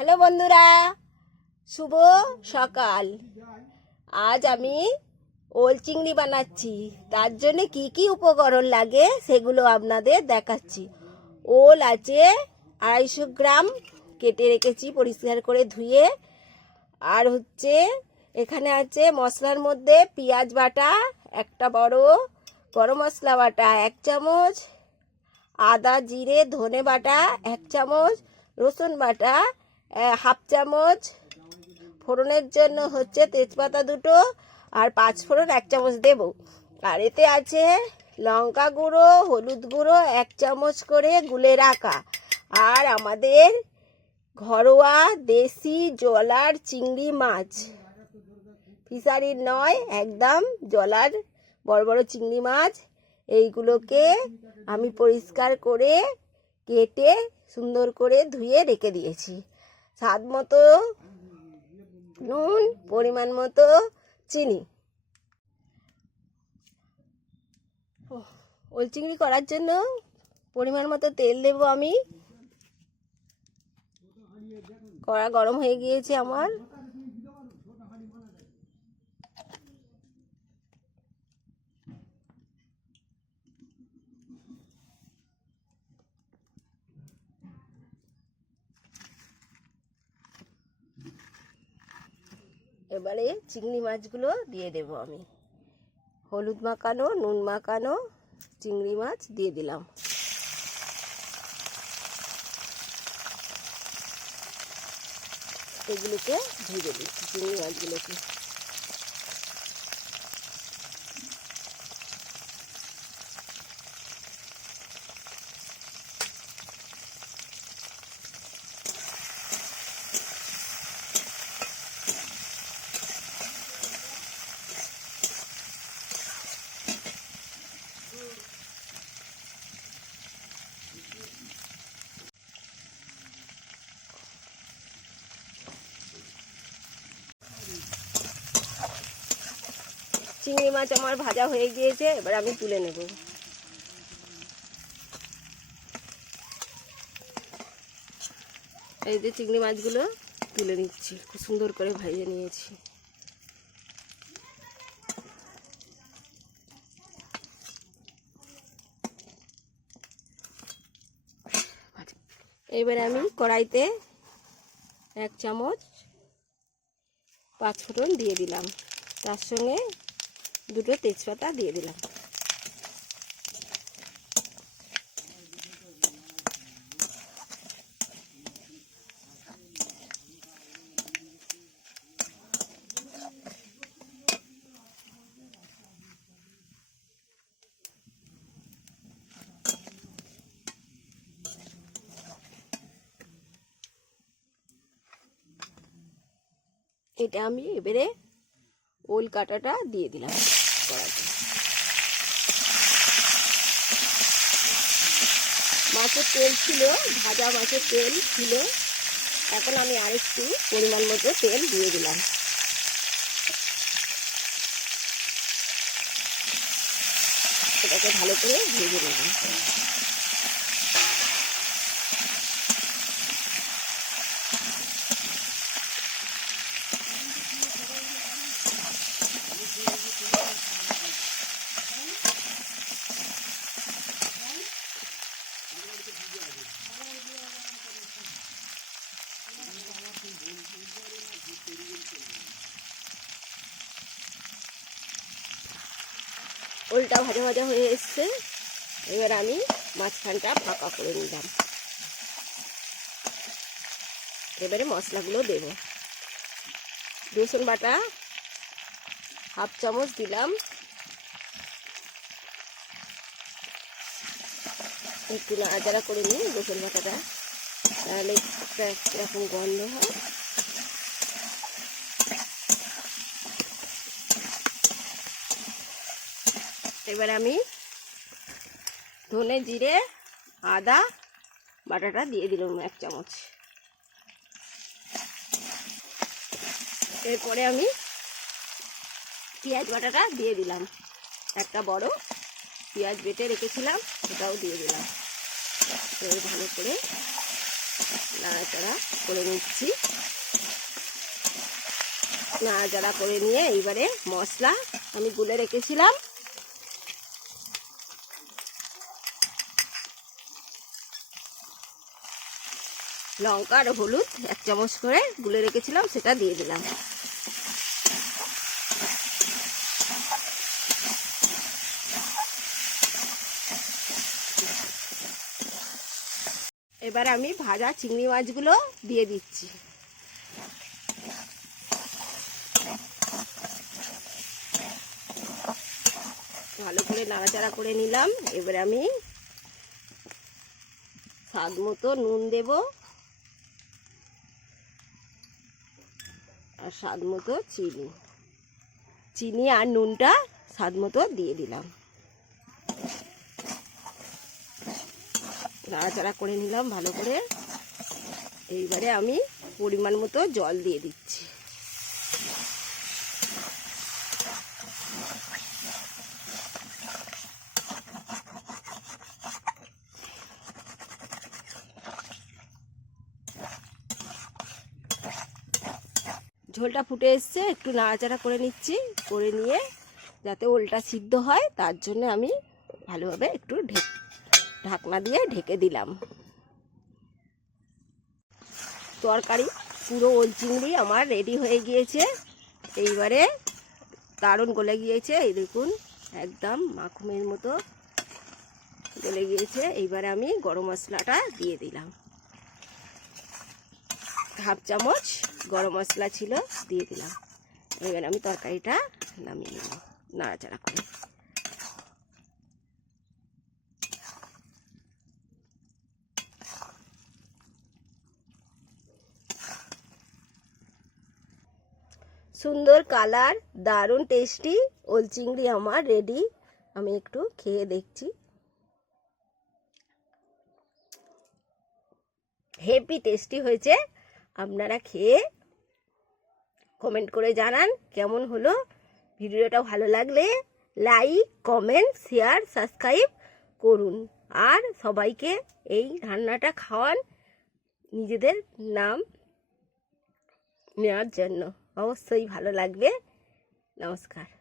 Hello বন্ধুরা, শুভ সকাল। আজ আমি ওল চিংড়ি বানাচ্ছি। তার জন্য কি কি উপকরণ লাগে সেগুলো আপনাদের দেখাচ্ছি। ওল আছে আড়াইশো গ্রাম, কেটে রেখেছি, পরিষ্কার করে ধুয়ে। আর হচ্ছে এখানে আছে মশলার মধ্যে পেঁয়াজ বাটা, একটা বড় গরম মশলা বাটা, এক চামচ। আদা, জিরে, ধনে বাটা, এক চামচ। রসুন বাটা হাফ চামচ ফোড়নের জন্য হচ্ছে তেজপাতা দুটো আর পাঁচ ফোড়ন এক চামচ দেব। আর এতে আছে লঙ্কা গুঁড়ো, হলুদ গুঁড়ো এক চামচ করে গুলে রাখা। আর আমাদের ঘরোয়া দেশি জলার চিংড়ি মাছ। ফিশারির নয়, একদম জলার বড় বড় চিংড়ি মাছ। এইগুলোকে আমি পরিষ্কার করে কেটে সুন্দর করে ধুয়ে রেখে দিয়েছি। স্বাদ মতো, নুন, পরিমাণ মতো, চিনি। ওল চিংড়ি করার জন্য পরিমাণ মতো তেল দেব আমি। কড়া গরম হয়ে গিয়েছে আমার। এবারে চিংড়ি মাছগুলো দিয়ে দেব আমি। হলুদ মাখানো, নুন মাখানো চিংড়ি মাছ দিয়ে দিলাম। এগুলোকে ভেজে দিচ্ছি চিংড়ি মাছগুলোকে। চিংড়ি মাছ আমার ভাজা হয়ে গিয়েছে, এবার আমি তুলে নেব। এই যে চিংড়ি মাছগুলো তুলে নিচ্ছি, খুব সুন্দর করে ভেজে নিয়েছি। এবারে আমি কড়াইতে এক চামচ পাঁচ ফোড়ন দিয়ে দিলাম। তার সঙ্গে দুটো তেজপাতা দিয়ে দিলাম। এটা আমি এবারে ওল কাটাটা দিয়ে দিলাম। মাছের তেল ছিল, ভাজা মাছের তেল ছিল। এখন আমি আরেকটু পরিমাণ মতো তেল দিয়ে দিলাম। এটাকে ভালো করে ভেজে নেব। ওলটা ভাজা ভাজা হয়ে এসছে। এবার আমি মাঝখানটা ফাঁকা করে নিলাম। এবারে মশলাগুলো দেব। রসুন বাটা হাফ চামচ দিলাম। একটু নাড়াচাড়া করে নিই রসুন বাটাটা। তাহলে একটা এরকম গন্ধ হয়। এবার আমি ধনে জিরে, আদা, বাটাটা দিয়ে দিলাম এক চামচ। এরপরে আমি পেঁয়াজ বাটাটা দিয়ে দিলাম। একটা বড় পেঁয়াজ বেটে রেখেছিলাম, সেটাও দিয়ে দিলাম। ভালো করে নাড়াচাড়া করে নিচ্ছি। নাড়াচাড়া করে নিয়ে এইবারে মশলা আমি গুলে রেখেছিলাম। লঙ্কা আর হলুদ এক চামচ করে গুলে রেখেছিলাম, সেটা দিয়ে দিলাম। এবার আমি ভাজা চিংড়ি মাছগুলো দিয়ে দিচ্ছি। ভালো করে নাড়াচাড়া করে নিলাম। এবার আমি স্বাদ মতো নুন দেব। আর স্বাদ মতো চিনি। চিনি আর নুনটা স্বাদ মতো দিয়ে দিলাম। নাড়াচাড়া করে নিলাম ভালো করে। এইবারে আমি পরিমাণ মতো জল দিয়ে দিচ্ছি। ঝোলটা ফুটে এসছে, একটু নাড়াচাড়া করে নিচ্ছি, করে নিয়ে যাতে ওলটা সিদ্ধ হয়, তার জন্য আমি ভালোভাবে একটু ঢেক, ঢাকনা দিয়ে ঢেকে দিলাম। তরকারি, পুরো ওল চিংড়ি আমার রেডি হয়ে গিয়েছে। এইবারে দারুণ গলে গিয়েছে, এই দেখুন, একদম মাখুমের মতো গলে গিয়েছে। এইবারে আমি গরম মশলাটা দিয়ে দিলাম। হাফ চামচ গরম মশলা ছিল, দিয়ে দিলাম। এবার আমি তরকারিটা নামিয়ে নিলাম, নাড়াচাড়া করে। সুন্দর কালার, দারুণ টেস্টি, ওল চিংড়ি আমার রেডি আমি একটু খেয়ে দেখছি। হেভি টেস্টি হয়েছে। আপনারা খেয়ে কমেন্ট করে জানান কেমন হলো ভিডিওটা ভালো লাগলে লাইক কমেন্ট শেয়ার সাবস্ক্রাইব করুন। আর সবাইকে এই রান্নাটা খাওয়ান নিজেদের নাম নেওয়ার জন্য। অবশ্যই ভালো লাগবে। নমস্কার।